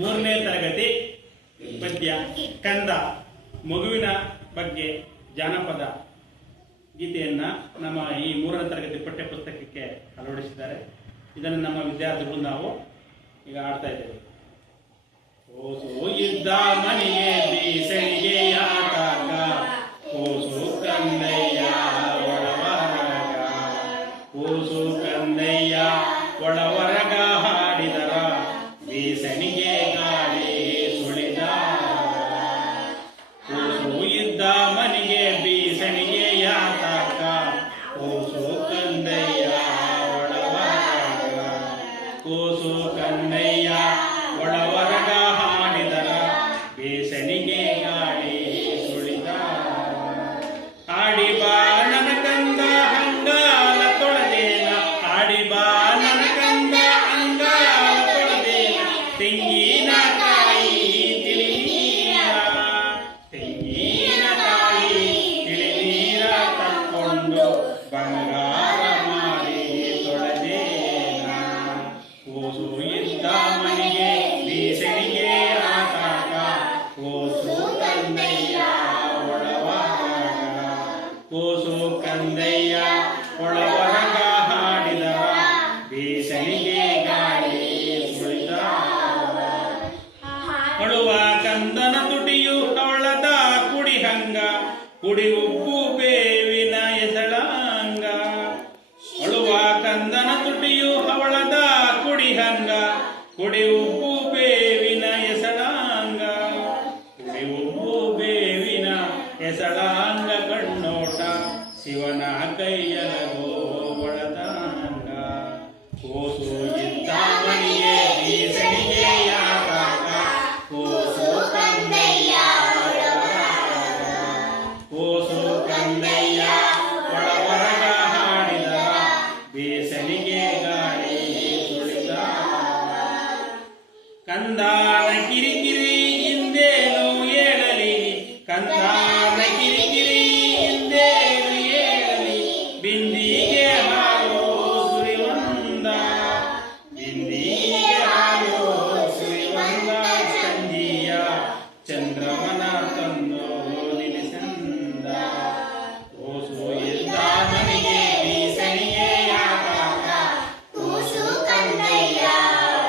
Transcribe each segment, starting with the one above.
ಮೂರನೇ ತರಗತಿ ಪದ್ಯ ಕಂದ ಮಗುವಿನ ಬಗ್ಗೆ ಜಾನಪದ ಗೀತೆಯನ್ನ ನಮ್ಮ ಈ ಮೂರನೇ ತರಗತಿ ಪಠ್ಯ ಪುಸ್ತಕಕ್ಕೆ ಅಳವಡಿಸಿದ್ದಾರೆ. ಇದನ್ನು ನಮ್ಮ ವಿದ್ಯಾರ್ಥಿಗಳು ನಾವು ಈಗ ಆಡ್ತಾ ಇದ್ದೇವೆ. ಓಸು ಇದ್ದ ಮನೆಗೆ ಬೀಸಣಿಗೆ ಆಟಾಗ, ಓಸು ಕಂದಯ್ಯ ಒಳವರಗ, ಓಸು ಕಂದಯ್ಯ ಒಳವರಗ ಹಾಡಿದರ ಬೀಸಣಿಗೆ ಗಾಳಿ ಸುಳಿದ. ಓಸು ಇದ್ದ ಮನೆಗೆ ಬೀಸಣಿಗೆ ಆಟಾಗ, ಓಸು ಕಂದಯ್ಯ ಒಳವರಗ, ಓಸು ಕಂದಯ್ಯ ಒಳವರಗ ಹಾಡಿದರ ಬೀಸಣಿಗೆ ಗಾಳಿ ಸುಳಿದ. ಆಡಿ ಬಾ ನನ್ನ ಕಂದ ಅಂಗಾಲ ತೊಳೆದೇನ, ಆಡಿ ಬಾ ನನ್ನ ಕಂದ ಅಂಗಾಲ ತೊಳೆದೇನ, ತೆಂಗಿನಕಾಯಿ ತಿಳಿ ನೀರ, ತೆಂಗಿನಕಾಯಿ ತಿಳಿ ನೀರ ತಕ್ಕೊಂಡು ಬಂಗಾರ ಮಾರಿ ತೊಳೆದೇನ. ಓಸು ಇದ್ದ ಮನೆಗೆ ಬೀಸಣಿಗೆ ಆಟಾಗ, ಓಸು ಕಂದಯ್ಯ ಒಳವರಗ, ಓಸು ಕಂದಯ್ಯ ಒಳವರಗ ಹಾಡಿದರ ಬೀಸಣಿಗೆ ಗಾಳಿ ಸುಳಿದ. ಅಳುವ ಕಂದನ ತುಟಿಯು ಅವಳದ ಕುಡಿಹಂಗ, ಕುಡಿ ಉಪ್ಪು ಬೇವಿನ ಎಸಳಂಗ. ಅಳುವ ಕಂದನ ತುಟಿಯು ಅವಳದ ಕುಡಿಹಂಗ, ಕುಡಿ ಉಪ್ಪು ಬೇವಿನ ಎಸಳಂಗ, ಕುಡಿ ಉಪ್ಪು ಬೇವಿನ ಎಸಳಂಗ. ಕಣ್ಣೋಟ ಶಿವನ ಕೈಯಲಗೋ ಒಳದಂಗ. ಓಸು ಇದ್ದ ಮನೆಗೆ ಬೀಸಣಿಗೆ ಆಟಾಗ, ಓಸು ಕಂದಯ್ಯ ಒಳವರಗ, ಓಸು ಕಂದಯ್ಯ ಒಳವರಗ ಹಾಡಿದ ಬೀಸಣಿಗೆ ಗಾಳಿ ಸುಳಿದ. ಕಂದಾನ ಕಿರಿಕಿರಿ ಹಿಂದೇನು ಹೇಳಲಿ, ಕಂದಾನ ಕಿರಿಕಿರಿ ಹಿಂದೇನು ಹೇಳಲಿ, ಬಿಂದಿಗೆ ಹಾಲು ಸುರಿವಂದ, ಬಿಂದಿಗೆ ಹಾಲು ಸುರಿವಂದ. ಸಂಜಿಯ ಚಂದ್ರಮನ ತಂದು ನಿಲ್ಲಿಸಂದ. ಓಸು ಇದ್ದ ಮನೆಗೆ ಬೀಸಣಿಗೆ ಆಟಾಗ, ಓಸು ಕಂದಯ್ಯ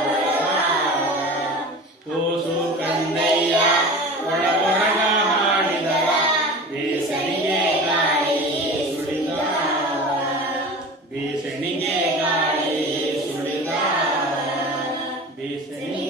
ಒಳವರಗ, ಓಸು ಕಂದಯ್ಯ ಒಳವರಗ ಹಾಡಿದರ ಬೀಸಣಿಗೆ ಗಾಳಿ ಸುಳಿದ, ಬೀಸಣಿಗೆ ಗಾಳಿ ಸುಳಿದ, ಬೀಸಣಿಗೆ